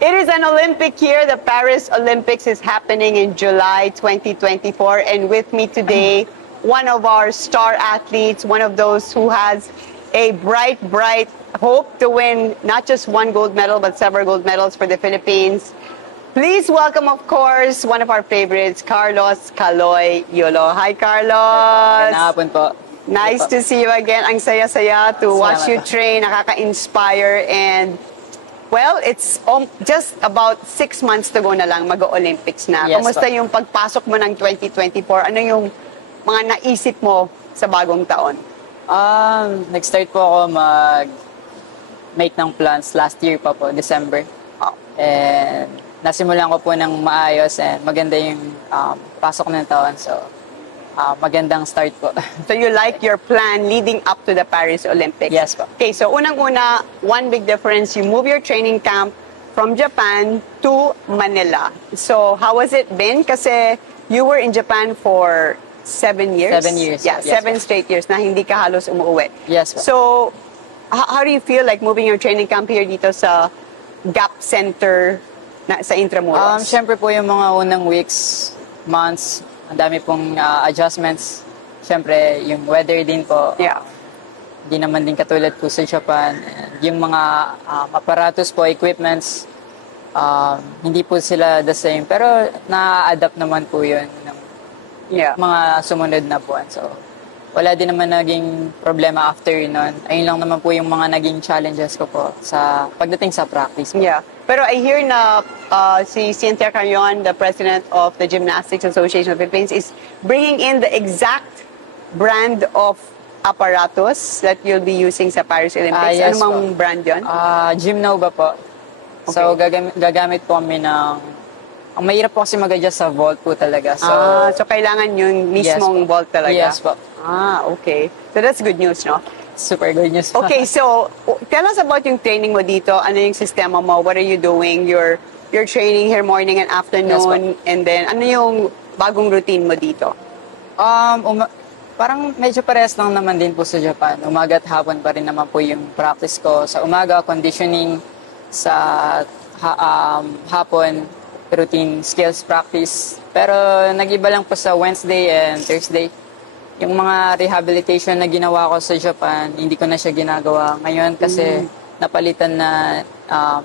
It is an Olympic year. The Paris Olympics is happening in July 2024. And with me today, one of our star athletes, one of those who has a bright, bright hope to win not just one gold medal, but several gold medals for the Philippines. Please welcome, of course, one of our favorites, Carlos Kaloy Yolo. Hi, Carlos. Magandang hapon po. Nice to see you again. Ang saya-saya to watch you Salamat. train. Nakaka-inspire. And, well, it's just about 6 months to go na lang, mag-Olympics na. Yes, Kamusta po. yung pagpasok mo ng 2024? Ano yung mga naisip mo sa bagong taon? Nag-start po ako mag-make ng plans last year pa po, December. Oh. And nasimulan ko po ng maayos and maganda yung pasok ng taon. So, magandang start po. So you like your plan leading up to the Paris Olympics? Yes po. Okay, so unang-una, one big difference, you move your training camp from Japan to Manila. So how has it been? Kasi you were in Japan for 7 years? 7 years. Yeah, Yes, 7 po. straight years na hindi ka halos umuwi. Yes po. So how do you feel like moving your training camp here dito sa Gap Center sa Intramuros? Siyempre po yung mga unang weeks, months, ang dami pong adjustments. Siyempre, yung weather din po. Yeah. Hindi naman din katulad po sa Japan. And yung mga aparatos po, equipments, hindi po sila the same. Pero na-adapt naman po yun ng Yeah. mga sumunod na buwan. So, wala din naman naging problema after nun. Ayun lang naman po yung mga naging challenges ko po sa pagdating sa practice po. Yeah. Pero I hear na si Cynthia Carrion, the president of the Gymnastics Association of the Philippines, is bringing in the exact brand of apparatus that you'll be using sa Paris Olympics. Yes Ano mang po. brand yun? Gymno ba po? So, gagamit po kami ng... Ang mahirap po kasi mag-adjust sa vault po talaga. So, So kailangan yung yes mismong po. vault talaga? Yes po. Okay. So that's good news, no? Super good news po. Okay, so tell us about yung training mo dito. Ano yung sistema mo? What are you doing? You're training here morning and afternoon. Yes, And then, ano yung bagong routine mo dito? Parang medyo parehas lang naman din po sa Japan. Umaga at hapon pa rin naman po yung practice ko. Sa umaga, conditioning. Sa hapon, routine skills practice. Pero nag-iba lang po sa Wednesday and Thursday. Yung mga rehabilitation na ginawa ko sa Japan, hindi ko na siya ginagawa ngayon kasi napalitan na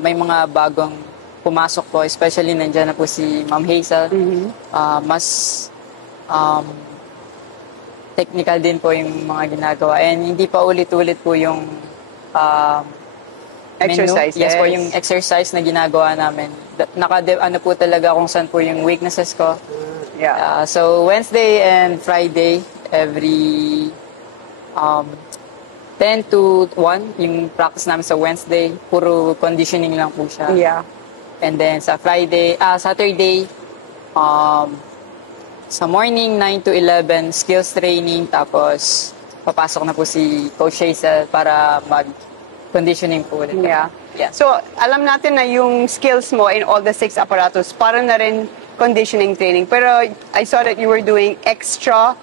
may mga bagong pumasok po. Especially nandiyan na po si Ma'am Hazel. Mas technical din po yung mga ginagawa. And hindi pa ulit-ulit po yung Exercise. menu. Yes po, yung exercise na ginagawa namin. Ano po talaga kung saan po yung weaknesses ko. Yeah. So, Wednesday and Friday, every 10 to 1, yung practice namin sa Wednesday, puro conditioning lang po siya. Yeah. And then sa Saturday, sa morning, 9 to 11, skills training, tapos papasok na po si Coach Hazel para mag-conditioning po ulit. Yeah. Yeah. So, alam natin na yung skills mo in all the 6 apparatus, para na rin conditioning training. Pero I saw that you were doing extra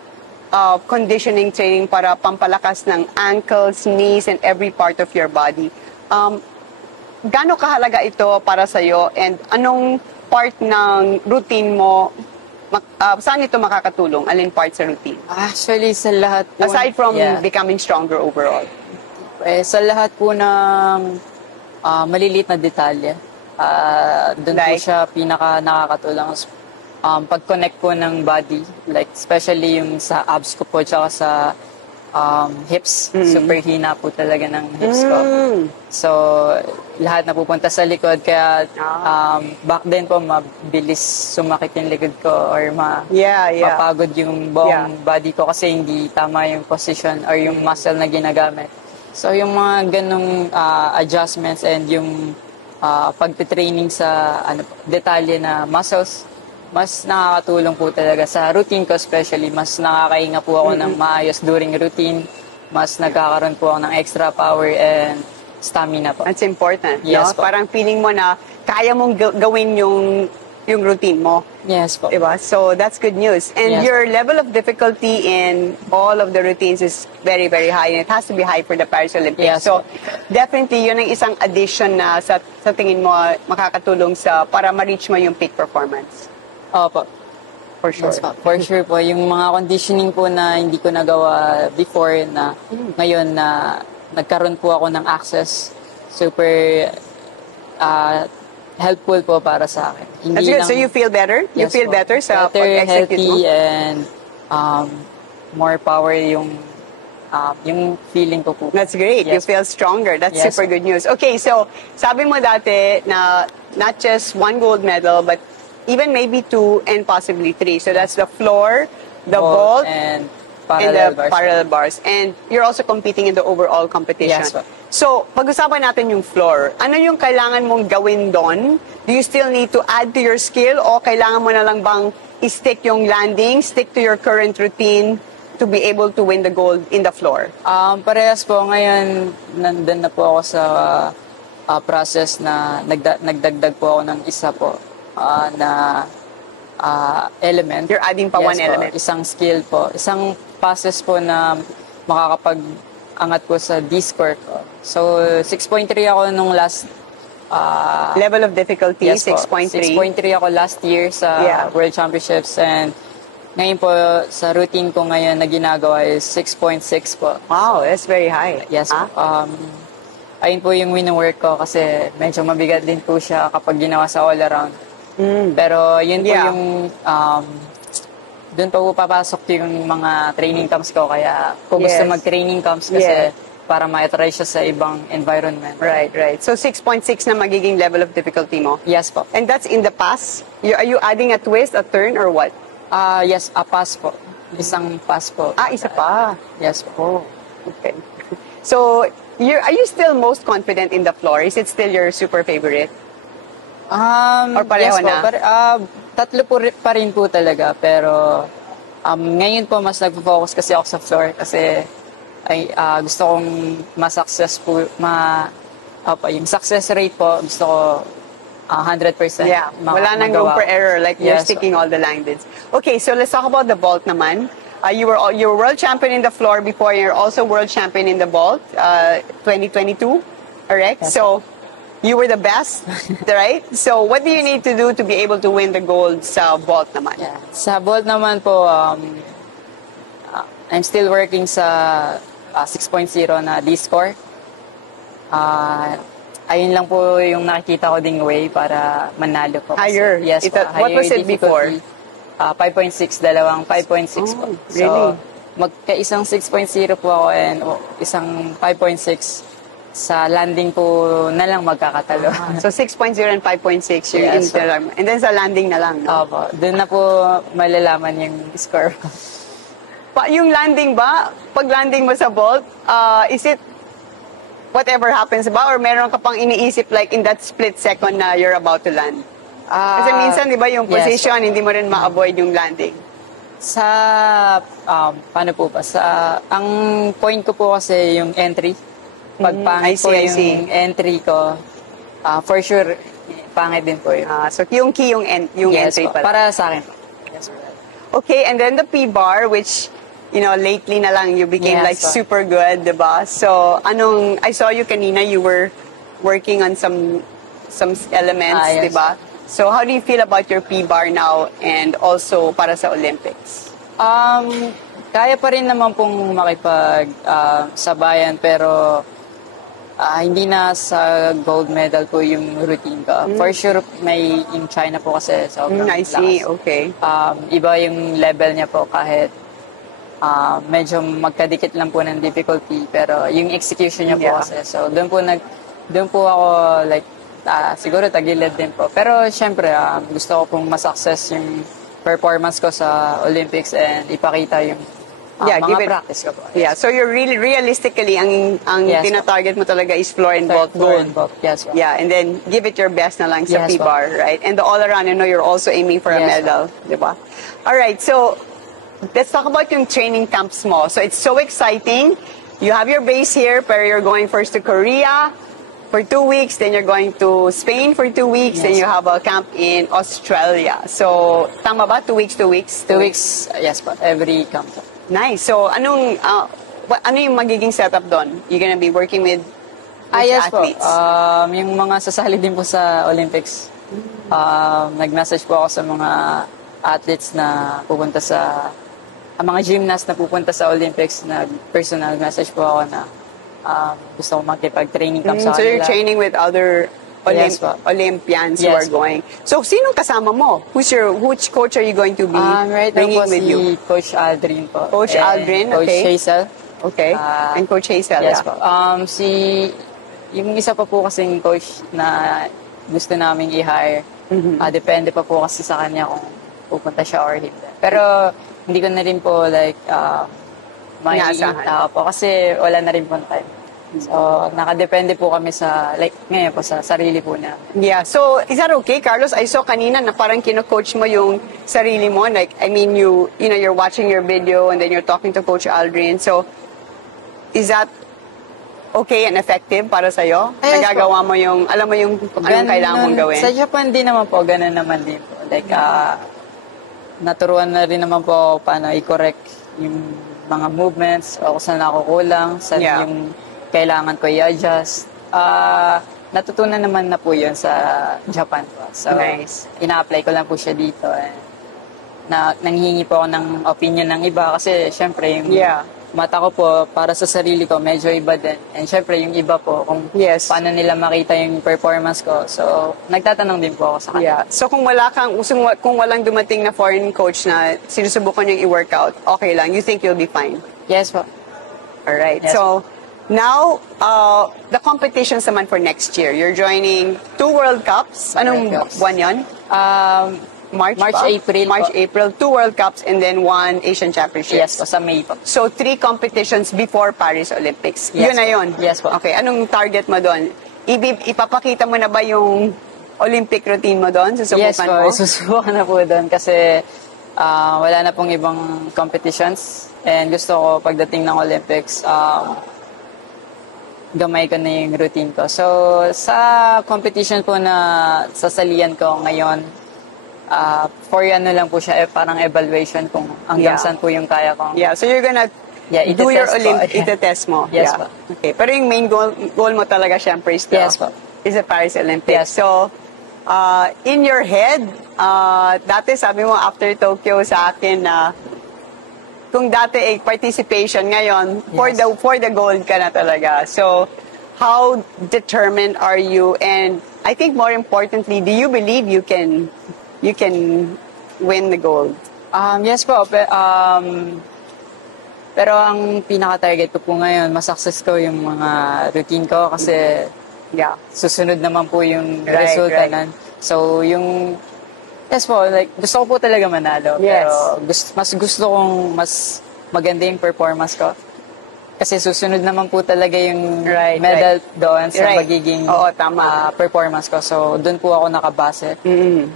conditioning training para pampalakas ng ankles, knees, and every part of your body. Gaano kahalaga ito para sa'yo? And anong part ng routine mo, saan ito makakatulong? Alin part sa routine? Actually, sa lahat po. Aside from Yeah. becoming stronger overall. Sa lahat po ng maliliit na detalye, doon po Like? siya pinaka nakakatulong. Pag-connect po ng body, like especially yung sa abs ko po, tsaka sa hips. Super hina po talaga ng hips ko. So, lahat na pupunta sa likod. Kaya back then po, mabilis sumakit yung likod ko or Yeah. mapagod yung buong body ko kasi hindi tama yung position or yung muscle na ginagamit. So, yung mga ganong adjustments and yung pagtitraining sa detalye na muscles, mas nakakatulong po talaga sa routine ko especially. Mas nakakahinga po ako ng maayos during routine. Mas nagkakaroon po ako ng extra power and stamina po. That's important. Yes no? po. Parang feeling mo na kaya mong gawin yung yung routine mo. Yes po. Diba? So that's good news. And Yes. your level of difficulty in all of the routines is very, very high. And it has to be high for the Paris Olympics. Yes. So definitely, yun ang isang addition na sa tingin mo makakatulong para ma-reach mo yung peak performance. Opo. For sure. Yes po. For sure po. Yung mga conditioning po na hindi ko nagawa before na ngayon na nagkaroon po ako ng access, super helpful po para sa akin. Hindi That's good. lang- So you feel better? You Yes feel po. better sa Better, pag-execute mo? healthy, and more power yung feeling ko po. That's great. You Yes. feel stronger. That's Yes. super good news. Okay, so sabi mo dati na not just 1 gold medal, but even maybe 2 and possibly 3. So that's the floor, the vault, and and parallel the bars. parallel bars. And you're also competing in the overall competition. Yes, po. So, pag-usapan natin yung floor. Ano yung kailangan mong gawin doon? Do you still need to add to your skill o kailangan mo na lang bang i-stick yung landing, stick to your current routine to be able to win the gold in the floor? Parehas po ngayon, nandun na po ako sa process na nagdagdag po ako ng isa po na element. You're adding pa one po, element. isang skill po. Isang passes po na makakapag-angat po sa D-score ko. So, 6.3 ako nung last Level of difficulty, yes po, 6.3. 6.3 ako last year sa Yeah. World Championships, and ngayon po sa routine ko ngayon na ginagawa is 6.6 po. Wow, that's very high. Yes Ah? po. Ayun po yung wino-work ko kasi medyo mabigat din po siya kapag ginawa sa all around. Pero yun po Yeah. yung doon pa po papasok yung mga training camps ko, kaya kung gusto Yes. mag-training camps kasi Yeah. para ma-try siya sa ibang environment. Right, right. So 6.6 na magiging level of difficulty mo. Yes po. And that's in the pass? Are you adding a twist, a turn, or what? Yes, a pass po. Isang pass po. Isa pa. Yes po. Okay. So, are you still most confident in the floor? Is it still your super favorite? Or pareho yes po, na? Tatlo po pa rin po talaga, pero ngayon po mas nagpo-focus kasi ako sa floor kasi gusto kong ma-successful, yung success rate po, gusto ko 100%. Yeah, wala nang room for error, like you're Yes. sticking all the landings. Okay, so let's talk about the vault naman. You were world champion in the floor before, you're also world champion in the vault, 2022, correct? Yes. So, you were the best, right? So, what do you need to do to be able to win the gold sa vault naman? Yeah. Sa vault naman po, I'm still working sa 6.0 na D-score. Ayun lang po yung nakikita ko ding way para manalo po. Kasi- Higher? Yes po. What was Higher it before? difficulty. 5.6, dalawang 5.6 po. Oh, really? So, magkaisang 6.0 po ako and isang 5.6 sa landing po na lang magkakatalo. So, 6.0 and 5.6, you're Yes, in the, and then sa landing na lang, no? Opo. Doon na po malalaman yung score. Yung landing ba, pag landing mo sa vault, is it whatever happens ba? Or meron ka pang iniisip like in that split second na you're about to land? Kasi minsan, di ba, yung yes, position, hindi mo rin ma-avoid yung landing. Sa, paano po ba? Ang point ko po kasi yung entry. Pag I pangit po see, I yung see. entry ko, for sure, pangit din po yun. So, yung key, yung yes entry po, pala. para sa akin po. Yes po. Okay, and then the P-bar, which, lately na lang you became Yes, like po. super good, di ba? So, I saw you kanina, you were working on some elements, Yes. di ba? So, how do you feel about your P-bar now and also para sa Olympics? Kaya pa rin naman pong sabayan, pero hindi na sa gold medal po yung routine ko. For sure, may in China po kasi sobrang I see, lakas. okay. Iba yung level niya po kahit medyo magkadikit lang po ng difficulty, pero yung execution niya po Yeah. kasi. So, doon po ako like siguro tagilid din po. Pero syempre, gusto ko pong ma-success yung performance ko sa Olympics and ipakita yung mga practice ko po. Yeah, so you're really realistically ang Yes, tina-target mo talaga is floor and vault gold. Yes, po. Yeah, and then give it your best na lang sa Yes, P-bar, right? And the all around, you're also aiming for a Yes, medal, di ba? All right, so let's talk about yung training camps mo. So it's so exciting. You have your base here, pero you're going first to Korea, for 2 weeks, then you're going to Spain for 2 weeks, then Yes. you have a camp in Australia. So, tama ba? 2 weeks, 2 weeks? 2 weeks, yes po, every camp po. Nice. So, ano yung magiging setup doon? You're gonna be working with which Yes athletes? po. Yung mga sasali din po sa Olympics, nag-message po ako sa mga athletes na pupunta sa, mga gymnast na pupunta sa Olympics, na personal message po ako na gusto ko makipag-training camp sa So, you're kanila. training with other Yes, po. Olympians who Yes, are po. going. So, sinong kasama mo? Which coach are you going to be Right now bringing po with si you? Coach Aldrin po. Coach And Aldrin, Coach okay. Hazel. Okay. And Coach Hazel, Yes yeah. po. Yung isa pa po kasing coach na gusto naming i-hire, depende pa po kasi sa kanya kung pupunta siya or hindi. Pero hindi ko na rin po Inaasahan. po kasi wala na rin po time. So, nakadepende po kami ngayon po sa sarili po namin. Yeah. So, is that okay, Carlos? I saw kanina na parang kino-coach mo yung sarili mo. Like, I mean, you're watching your video and then you're talking to Coach Aldrin. So, is that okay and effective para sa'yo? Yes, Nagagawa mo yung, alam mo yung anong kailangan mong gawin? Sa Japan din naman po, ganun naman din po. Like, naturuan na rin naman po paano i-correct yung mga movements o kung saan ako kulang, saan Yeah. yung kailangan ko i-adjust. Natutunan naman na po yun sa Japan po. So, Nice. ina-apply ko lang po siya dito. Nanghihingi po ako ng opinion ng iba kasi syempre yung Yeah. mata ko po para sa sarili ko medyo iba din. And syempre yung iba po kung Yes. paano nila makita yung performance ko. So, nagtatanong din po ako sa kanila. Yeah. So, kung walang dumating na foreign coach na sinusubukan yung i-workout, okay lang. You think you'll be fine? Yes po. Alright. Yes. So, now, the competitions naman for next year. You're joining 2 World Cups. Anong World Cups. buwan yun? March March, ba? April March, po. April. 2 World Cups and then 1 Asian Championships. Yes po, sa May po. So, 3 competitions before Paris Olympics. Yes Yun na po. yun? Yes po. Okay. Anong target mo doon? Ipapakita mo na ba yung Olympic routine mo doon? Susubukan Yes po, mo? susubukan na po doon kasi wala na pong ibang competitions. And gusto ko pagdating ng Olympics, gamay ko na yung routine ko. So, sa competition po na sasalian ko ngayon, for ano lang po siya, parang evaluation kung hanggang Yeah. saan po yung kaya kong. Yeah, so you're gonna Yeah, do your itetest po. itetest mo. Yes yeah. po. Okay. Pero yung main goal mo talaga syempre is Yes po. is the Paris Olympics. Yes. So, in your head, dati sabi mo after Tokyo sa akin na kung dati participation ngayon Yes. for the gold ka na talaga. So, how determined are you? And I think more importantly, do you believe you can win the gold? Yes po. Pero ang pinaka-target ko po ngayon, masuccess ko yung mga routine ko kasi Yeah. susunod naman po yung Right, resulta right. nun. So, yes po, like, gusto ko po talaga manalo. Yes. Pero mas gusto kong mas maganda yung performance ko. Kasi susunod naman po talaga yung Right, medal doon sa Right. magiging Oo, tama. performance ko. So, doon po ako nakabase.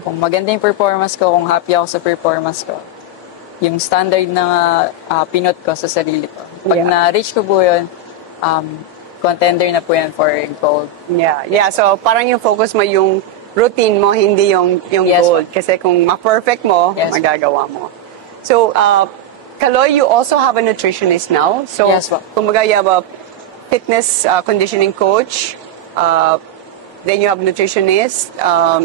Kung maganda yung performance ko, kung happy ako sa performance ko, yung standard na pinot ko sa sarili ko. Pag Yeah. na-reach ko po yun, contender na po yan for gold. Yeah, yeah. So parang yung focus mo yung routine mo, hindi yung Yes, gold. Kasi kung ma-perfect mo, Yes. magagawa mo. So, Kaloy, you also have a nutritionist now. So, Yes, po. kumbaga you have a fitness conditioning coach, then you have nutritionist,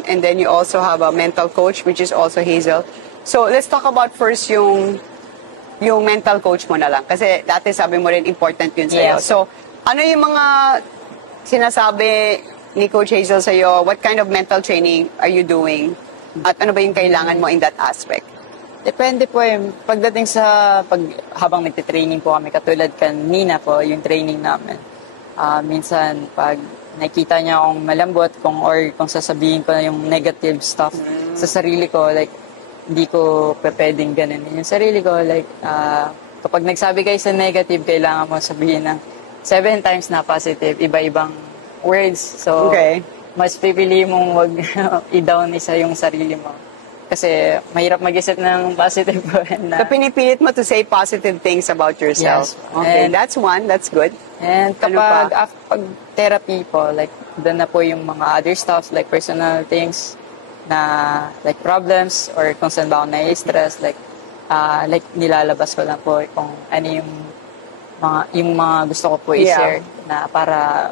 and then you also have a mental coach, which is also Hazel. So, let's talk about first yung mental coach mo na lang. Kasi dati sabi mo rin important yun sa'yo. Yes. So, ano yung mga sinasabi ni Coach Hazel sa'yo? What kind of mental training are you doing? At ano ba yung kailangan mo in that aspect? Depende po pagdating sa habang nagte-training po kami, katulad kanina po, yung training namin. Minsan, pag nakita niya akong malambot, kung sasabihin ko na yung negative stuff sa sarili ko, like, hindi ko pwedeng ganun. Yung sarili ko, like, kapag nagsabi kayo sa negative, kailangan mo sabihin ng 7 times na positive, iba-ibang words. So, Okay. mas pipili mong wag i-down isa yung sarili mo. kasi mahirap mag-isip ng positive po. So, pinipilit mo to say positive things about yourself. Yes. Okay, And- that's one. That's good. And Ano kapag pa? pag therapy po, like, doon na po yung mga other stuff, like personal things, na, like, problems, or kung saan ba ako nai-stress, like, nilalabas ko lang po kung ano yung mga gusto ko po i-share na para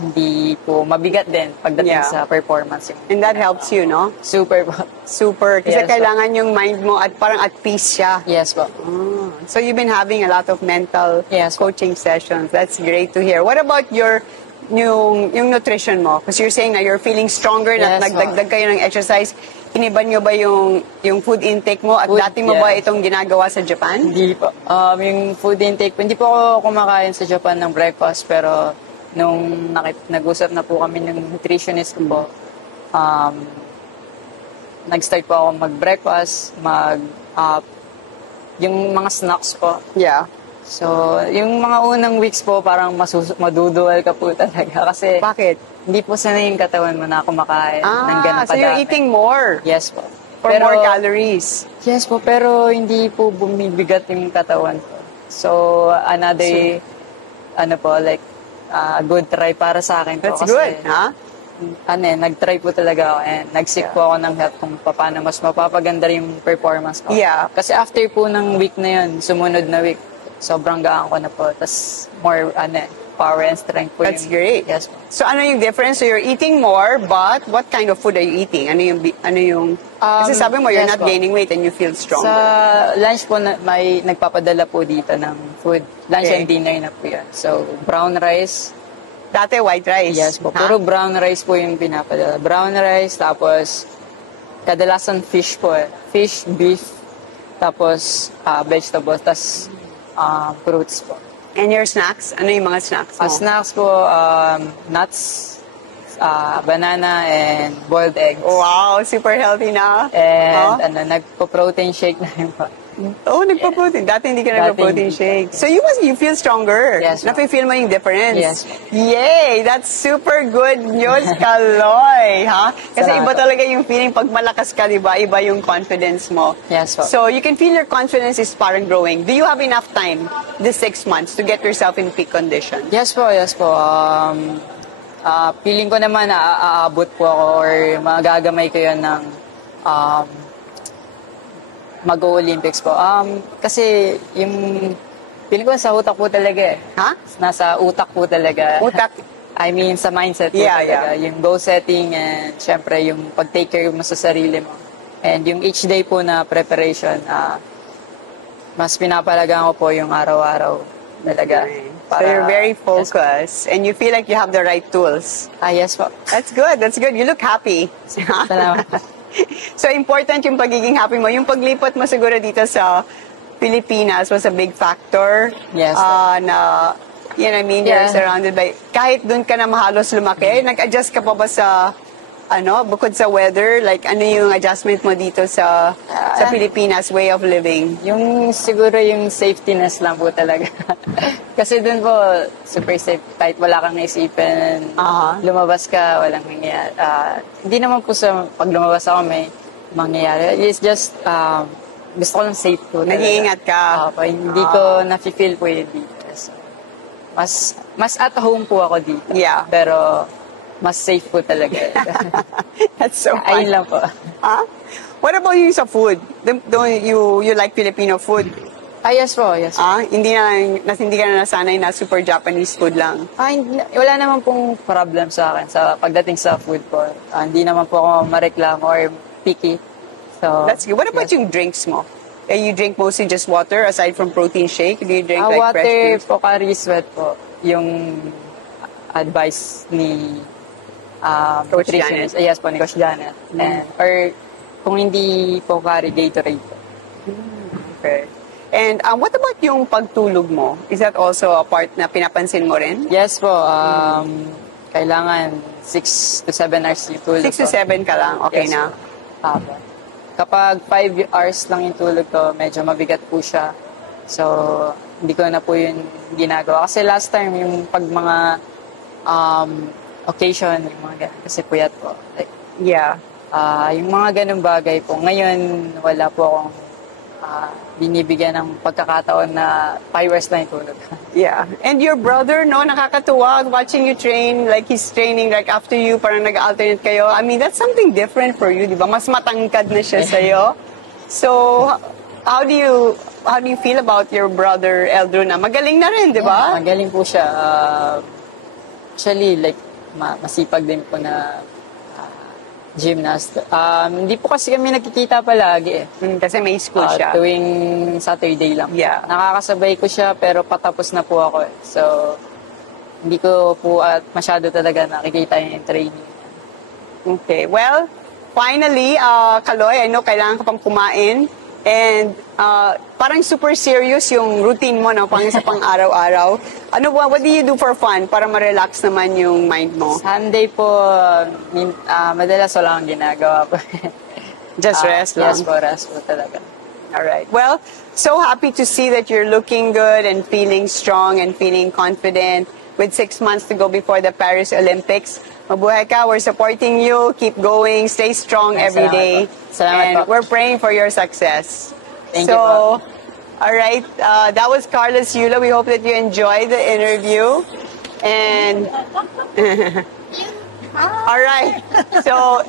hindi po mabigat din pagdating Yeah. sa performance. And that helps you, no? Super po. Super. Kasi Yes, po. kailangan yung mind mo at parang at peace siya. Yes po. So you've been having a lot of mental Yes, po. coaching sessions. That's great to hear. What about yung nutrition mo? Because you're saying na you're feeling stronger, na Yes, nagdagdag kayo ng exercise. Iniban nyo ba yung food intake mo? At Food, dati mo ba yes. itong ginagawa sa Japan? Hindi po. Yung food intake, hindi po ako kumakain sa Japan ng breakfast, pero nung nag-usap na po kami ng nutritionist ko po, nag-start po ako mag-breakfast, yung mga snacks po. Yeah. So, yung mga unang weeks po, parang maduduwal ka po talaga. Kasi Bakit? hindi po sanay yung katawan mo na kumakain ng ganun So you're eating more Yes po. for more calories. Yes po, pero hindi po bumibigat yung katawan ko. So, another, good try para sa akin po. That's kasi, good, ha? Nag-try po talaga ako and nag-seek po ako ng help kung paano mas mapapaganda yung performance ko. Yeah. Kasi after po ng week na yun, sumunod na week, sobrang gaan ko na po. Tapos more, power and strength po. That's great. Yes po. So ano yung difference? So you're eating more, but what kind of food are you eating? Ano yung kasi sabi mo you're yes not po. gaining weight and you feel stronger. Sa lunch po, may nagpapadala po dito ng food. Lunch Okay. and dinner na po yan. So, brown rice. Dati white rice. Yes po. Ha? Puro brown rice po yung pinapadala. Brown rice, tapos kadalasan fish po. Fish, beef, tapos vegetables, tapos fruits po. And your snacks? Ano yung mga snacks mo? Snacks po, nuts, banana, and boiled eggs. Wow, super healthy na. And nagpo-protein shake na yun po. Oh, nagpa-protein. Dati hindi ka nagpa-protein hindi. shake. So you feel stronger. Yes, ma'am. Nafe-feel mo yung difference. Yes. Yay! That's super good news, Kaloy. Ha? Kasi Salamat iba po. talaga yung feeling pag malakas ka, di ba? Iba yung confidence mo. Yes po. So you can feel your confidence is parang growing. Do you have enough time this 6 months to get yourself in peak condition? Yes po, yes po. Feeling ko naman na aabot po ako or magagamay ko yun ng mag-Olympics po. Kasi yung feeling ko sa utak po talaga eh. Ha? Nasa utak po talaga. Utak. I mean, sa mindset po Yeah, talaga. yeah. Yung goal setting and syempre yung pag-take care mo sa sarili mo. And yung each day po na preparation, mas pinapalagaan ko po yung araw-araw talaga. So you're very focused and you feel like you have the right tools. Yes po. That's good. That's good. You look happy. Salamat. So important yung pagiging happy mo. Yung paglipat mo siguro dito sa Pilipinas was a big factor. Yes. Na, you know what I mean, you're Yeah. surrounded by, kahit dun ka na mahalos lumaki, nag-adjust ka pa ba sa, bukod sa weather, like ano yung adjustment mo dito sa Pilipinas way of living? Yung siguro yung safetyness lang po talaga. Kasi dun po, super safe. Kahit wala kang isipin, lumabas ka, walang mangyayari. Hindi naman po sa pag lumabas ako may mangyayari. It's just, gusto ko lang safe po talaga. Nag-iingat ka. Hindi ko nafe-feel po yun dito. So, mas at home po ako dito. Yeah. Pero, mas safe po talaga. That's so fun. Ayun lang po. Huh? What about you sa food? Don't you like Filipino food? Yes po, yes po. Hindi ka na nasanay na super Japanese food lang. Wala naman pong problem sa akin sa pagdating sa food po. Hindi naman po ako mareklamo or picky. So, That's good. What about yung drinks mo? You drink mostly just water aside from protein shake? Do you drink like water, fresh juice? Pocari Sweat po. Yung advice ni Coach nutritionist. Janet. Yes po, ni Coach Janet. Or kung hindi Pocari, Gatorade po. Okay. And what about yung pagtulog mo? Is that also a part na pinapansin mo rin? Yes po. Kailangan 6 to 7 hours yung tulog 6 to ko. 7 ka lang, okay Yes, na? po. Kapag 5 hours lang yung tulog ko, medyo mabigat po siya. So, hindi ko na po yun ginagawa. Kasi last time, yung pag mga occasion, yung mga ganun, kasi puyat po. Like, Yeah. Yung mga ganung bagay po. Ngayon, wala po akong binibigyan ng pagkakataon na 5 hours lang itulog. Yeah. And your brother, no, nakakatuwa watching you train, like he's training like after you, parang nag-alternate kayo. I mean, that's something different for you, di ba? Mas matangkad na siya sa'yo. So, how do you feel about your brother, Eldro, na magaling na rin, di ba? Magaling po siya. Actually, like, masipag din po na gymnast. Hindi po kasi kami nagkikita palagi eh. Kasi may school siya. Tuwing Saturday lang. Yeah. Nakakasabay ko siya pero patapos na po ako eh. So, hindi ko po masyado talaga nakikita yung training. Okay. Well, finally, Kaloy, I know kailangan ka pang kumain. And parang super serious yung routine mo, no? Sa pang-araw-araw. What do you do for fun para ma-relax naman yung mind mo? Sunday po, madalas wala akong ginagawa po. Just rest lang? Yes po, rest po talaga. Alright. Well, so happy to see that you're looking good and feeling strong and feeling confident with 6 months to go before the Paris Olympics. Mabuhay ka, we're supporting you. Keep going, stay strong every day. Salamat and po. we're praying for your success. Thank you po. All right, that was Carlos Yula. We hope that you enjoyed the interview. And all right, so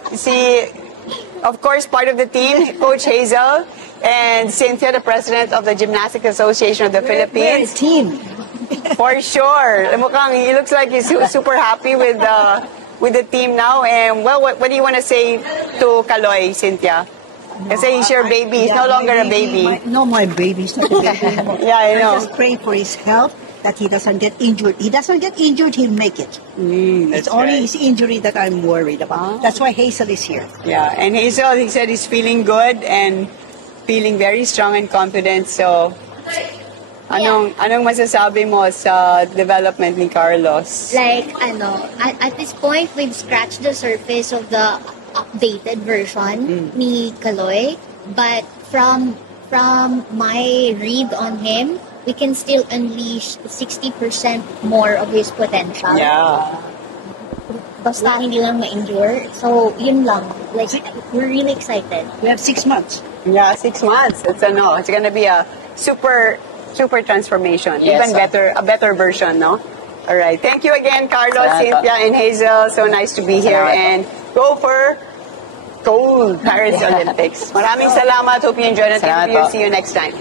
of course, part of the team, Coach Hazel and Cynthia, the president of the Gymnastics Association of the Philippines. We're a team. For sure. He looks like he's super happy with the team now. And well, what do you want to say to Kaloy, Cynthia? Kasi he's your baby. He's no longer a baby. My baby. He's not a baby anymore. Yeah, I know. I just pray for his health, that he doesn't get injured. He doesn't get injured, he'll make it. It's only his injury that I'm worried about. That's why Hazel is here. Yeah, and Hazel, he said he's feeling good and feeling very strong and confident. So, anong masasabi mo sa development ni Carlos? Like, at this point, we've scratched the surface of the updated version ni Kaloy. But from my read on him, we can still unleash 60% more of his potential. Yeah. Basta hindi lang ma-endure. So, yun lang. Like, we're really excited. We have 6 months. Yeah, 6 months. It's gonna be a super transformation. Yes, Even better, a better version, no? All right. Thank you again, Carlos, Salamat. Cynthia, and Hazel. So nice to be here. Salamat. And go for gold Paris Olympics. Maraming salamat. Hope you enjoyed it. Salamat po. See you next time.